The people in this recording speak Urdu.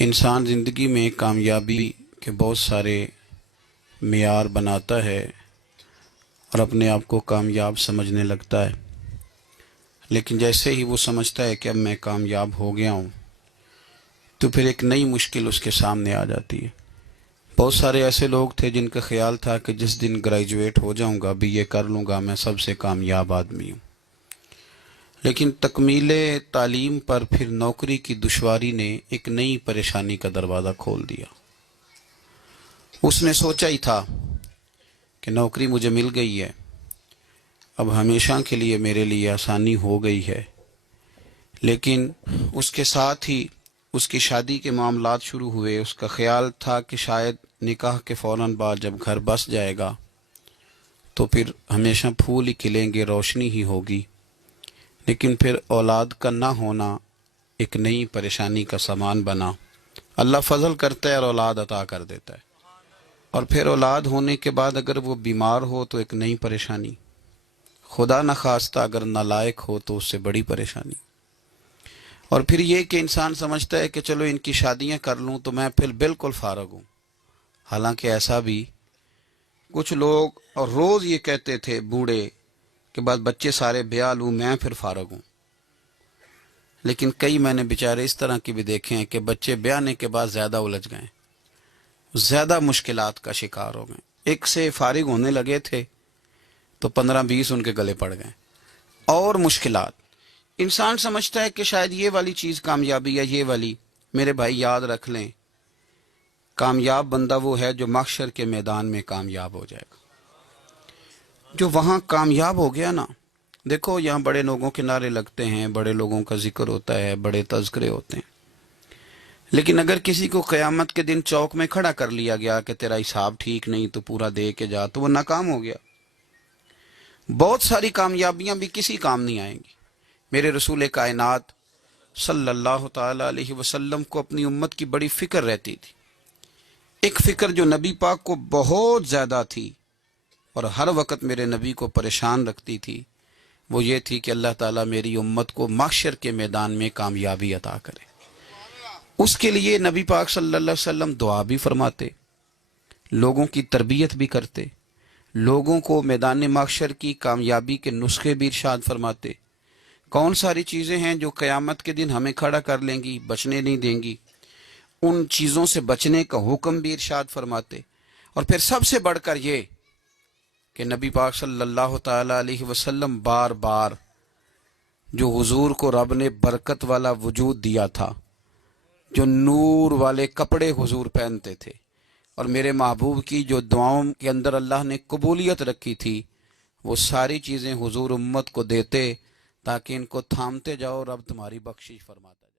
انسان زندگی میں کامیابی کے بہت سارے معیار بناتا ہے اور اپنے آپ کو کامیاب سمجھنے لگتا ہے، لیکن جیسے ہی وہ سمجھتا ہے کہ اب میں کامیاب ہو گیا ہوں تو پھر ایک نئی مشکل اس کے سامنے آ جاتی ہے۔ بہت سارے ایسے لوگ تھے جن کا خیال تھا کہ جس دن گریجویٹ ہو جاؤں گا بھی یہ کر لوں گا میں سب سے کامیاب آدمی ہوں، لیکن تکمیل تعلیم پر پھر نوکری کی دشواری نے ایک نئی پریشانی کا دروازہ کھول دیا۔ اس نے سوچا ہی تھا کہ نوکری مجھے مل گئی ہے، اب ہمیشہ کے لیے میرے لیے آسانی ہو گئی ہے، لیکن اس کے ساتھ ہی اس کی شادی کے معاملات شروع ہوئے۔ اس کا خیال تھا کہ شاید نکاح کے فوراً بعد جب گھر بس جائے گا تو پھر ہمیشہ پھول ہی کھلیں گے، روشنی ہی ہوگی، لیکن پھر اولاد کا نہ ہونا ایک نئی پریشانی کا سامان بنا۔ اللہ فضل کرتا ہے اور اولاد عطا کر دیتا ہے، اور پھر اولاد ہونے کے بعد اگر وہ بیمار ہو تو ایک نئی پریشانی، خدا نخواستہ اگر نالائق ہو تو اس سے بڑی پریشانی، اور پھر یہ کہ انسان سمجھتا ہے کہ چلو ان کی شادیاں کر لوں تو میں پھر بالکل فارغ ہوں۔ حالانکہ ایسا بھی کچھ لوگ اور روز یہ کہتے تھے بوڑھے کہ بعد بچے سارے بیاہ لوں میں پھر فارغ ہوں، لیکن کئی میں نے بیچارے اس طرح کے بھی دیکھے ہیں کہ بچے بیانے کے بعد زیادہ الجھ گئے، زیادہ مشکلات کا شکار ہو گئے۔ ایک سے فارغ ہونے لگے تھے تو 15-20 ان کے گلے پڑ گئے اور مشکلات۔ انسان سمجھتا ہے کہ شاید یہ والی چیز کامیابی ہے، یہ والی۔ میرے بھائی یاد رکھ لیں، کامیاب بندہ وہ ہے جو محشر کے میدان میں کامیاب ہو جائے گا، جو وہاں کامیاب ہو گیا نا۔ دیکھو یہاں بڑے لوگوں کے نعرے لگتے ہیں، بڑے لوگوں کا ذکر ہوتا ہے، بڑے تذکرے ہوتے ہیں، لیکن اگر کسی کو قیامت کے دن چوک میں کھڑا کر لیا گیا کہ تیرا حساب ٹھیک نہیں تو پورا دے کے جا، تو وہ ناکام ہو گیا۔ بہت ساری کامیابیاں بھی کسی کام نہیں آئیں گی۔ میرے رسول کائنات صلی اللہ تعالی علیہ وسلم کو اپنی امت کی بڑی فکر رہتی تھی، ایک فکر جو نبی پاک کو بہت زیادہ تھی اور ہر وقت میرے نبی کو پریشان رکھتی تھی، وہ یہ تھی کہ اللہ تعالیٰ میری امت کو محشر کے میدان میں کامیابی عطا کرے۔ اس کے لیے نبی پاک صلی اللہ علیہ وسلم دعا بھی فرماتے، لوگوں کی تربیت بھی کرتے، لوگوں کو میدان محشر کی کامیابی کے نسخے بھی ارشاد فرماتے۔ کون ساری چیزیں ہیں جو قیامت کے دن ہمیں کھڑا کر لیں گی، بچنے نہیں دیں گی، ان چیزوں سے بچنے کا حکم بھی ارشاد فرماتے۔ اور پھر سب سے بڑھ کر یہ کہ نبی پاک صلی اللہ تعالی علیہ وسلم بار بار جو حضور کو رب نے برکت والا وجود دیا تھا، جو نور والے کپڑے حضور پہنتے تھے، اور میرے محبوب کی جو دعاؤں کے اندر اللہ نے قبولیت رکھی تھی، وہ ساری چیزیں حضور امت کو دیتے تاکہ ان کو تھامتے جاؤ، رب تمہاری بخشش فرماتا ہے۔